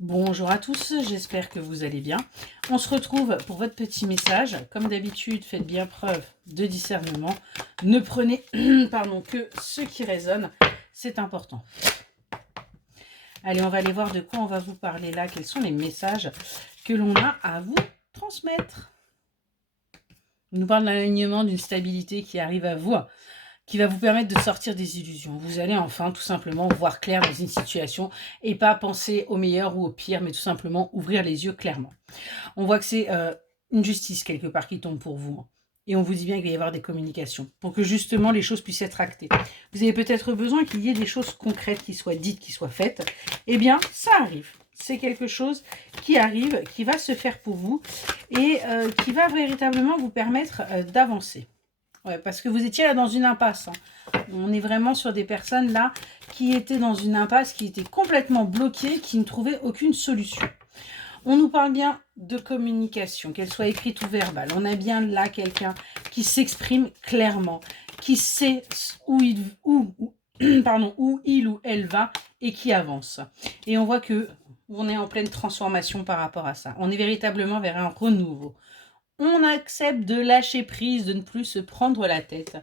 Bonjour à tous, j'espère que vous allez bien. On se retrouve pour votre petit message. Comme d'habitude, faites bien preuve de discernement. Ne prenez pardon, que ce qui résonne, c'est important. Allez, on va aller voir de quoi on va vous parler là. Quels sont les messages que l'on a à vous transmettre? On nous parle d'un alignement, d'une stabilité qui arrive à vous, qui va vous permettre de sortir des illusions. Vous allez enfin tout simplement voir clair dans une situation et pas penser au meilleur ou au pire, mais tout simplement ouvrir les yeux clairement. On voit que c'est une justice quelque part qui tombe pour vous. Et on vous dit bien qu'il va y avoir des communications pour que justement les choses puissent être actées. Vous avez peut-être besoin qu'il y ait des choses concrètes qui soient dites, qui soient faites. Eh bien, ça arrive. C'est quelque chose qui arrive, qui va se faire pour vous et qui va véritablement vous permettre d'avancer. Ouais, parce que vous étiez là dans une impasse. On est vraiment sur des personnes là qui étaient dans une impasse, qui étaient complètement bloquées, qui ne trouvaient aucune solution. On nous parle bien de communication, qu'elle soit écrite ou verbale. On a bien là quelqu'un qui s'exprime clairement, qui sait où il ou elle va et qui avance. Et on voit que on est en pleine transformation par rapport à ça. On est véritablement vers un renouveau. On accepte de lâcher prise, de ne plus se prendre la tête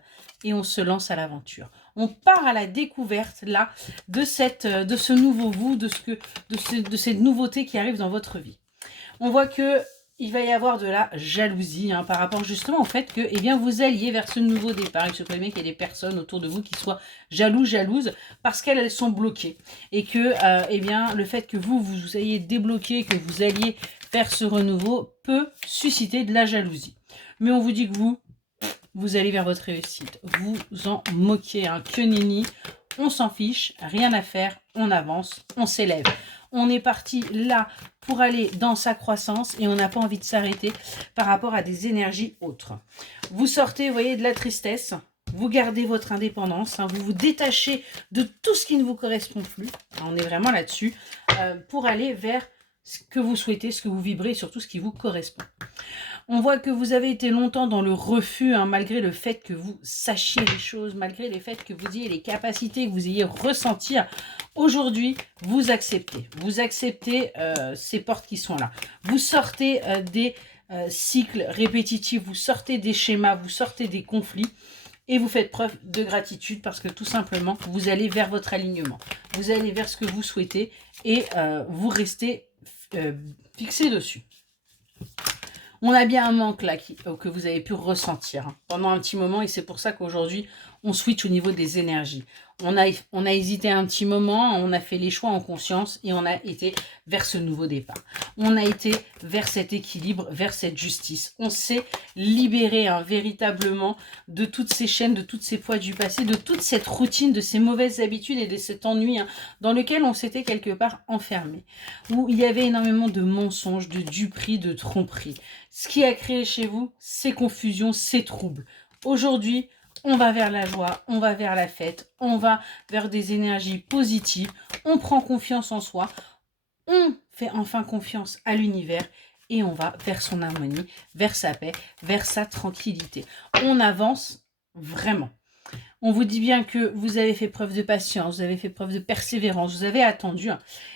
et on se lance à l'aventure. On part à la découverte là de ce nouveau vous, de cette nouveauté qui arrive dans votre vie. On voit que il va y avoir de la jalousie par rapport justement au fait que eh bien, vous alliez vers ce nouveau départ. Il se pourrait bien qu'il y ait des personnes autour de vous qui soient jalouses parce qu'elles sont bloquées. Et que eh bien, le fait que vous ayez débloqué, que vous alliez faire ce renouveau peut susciter de la jalousie. Mais on vous dit que vous allez vers votre réussite. Vous en moquez, que nenni. On s'en fiche, rien à faire, on avance, on s'élève. On est parti là pour aller dans sa croissance et on n'a pas envie de s'arrêter par rapport à des énergies autres. Vous sortez, vous voyez, de la tristesse, vous gardez votre indépendance, vous vous détachez de tout ce qui ne vous correspond plus. On est vraiment là-dessus pour aller vers ce que vous souhaitez, ce que vous vibrez et surtout ce qui vous correspond. On voit que vous avez été longtemps dans le refus, malgré le fait que vous sachiez les choses, malgré le fait que vous ayez les capacités, que vous ayez ressentir. Aujourd'hui, vous acceptez. Vous acceptez ces portes qui sont là. Vous sortez des cycles répétitifs, vous sortez des schémas, vous sortez des conflits. Et vous faites preuve de gratitude parce que tout simplement, vous allez vers votre alignement. Vous allez vers ce que vous souhaitez et vous restez fixé dessus. On a bien un manque là que vous avez pu ressentir pendant un petit moment et c'est pour ça qu'aujourd'hui, on switch au niveau des énergies. On a hésité un petit moment, on a fait les choix en conscience et on a été vers ce nouveau départ. On a été vers cet équilibre, vers cette justice. On s'est libéré véritablement de toutes ces chaînes, de toutes ces poids du passé, de toute cette routine, de ces mauvaises habitudes et de cet ennui dans lequel on s'était quelque part enfermé. Où il y avait énormément de mensonges, de duperies, de tromperies. Ce qui a créé chez vous, ces confusions, ces troubles. Aujourd'hui, on va vers la joie, on va vers la fête, on va vers des énergies positives, on prend confiance en soi, on fait enfin confiance à l'univers et on va vers son harmonie, vers sa paix, vers sa tranquillité. On avance vraiment. On vous dit bien que vous avez fait preuve de patience, vous avez fait preuve de persévérance, vous avez attendu.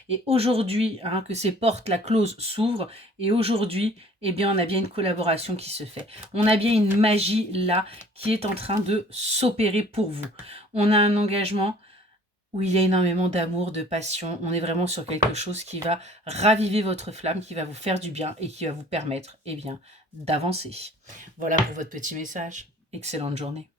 Et aujourd'hui, que ces portes, la close s'ouvrent. Et aujourd'hui, eh bien, on a bien une collaboration qui se fait. On a bien une magie là qui est en train de s'opérer pour vous. On a un engagement où il y a énormément d'amour, de passion. On est vraiment sur quelque chose qui va raviver votre flamme, qui va vous faire du bien et qui va vous permettre, eh bien, d'avancer. Voilà pour votre petit message. Excellente journée.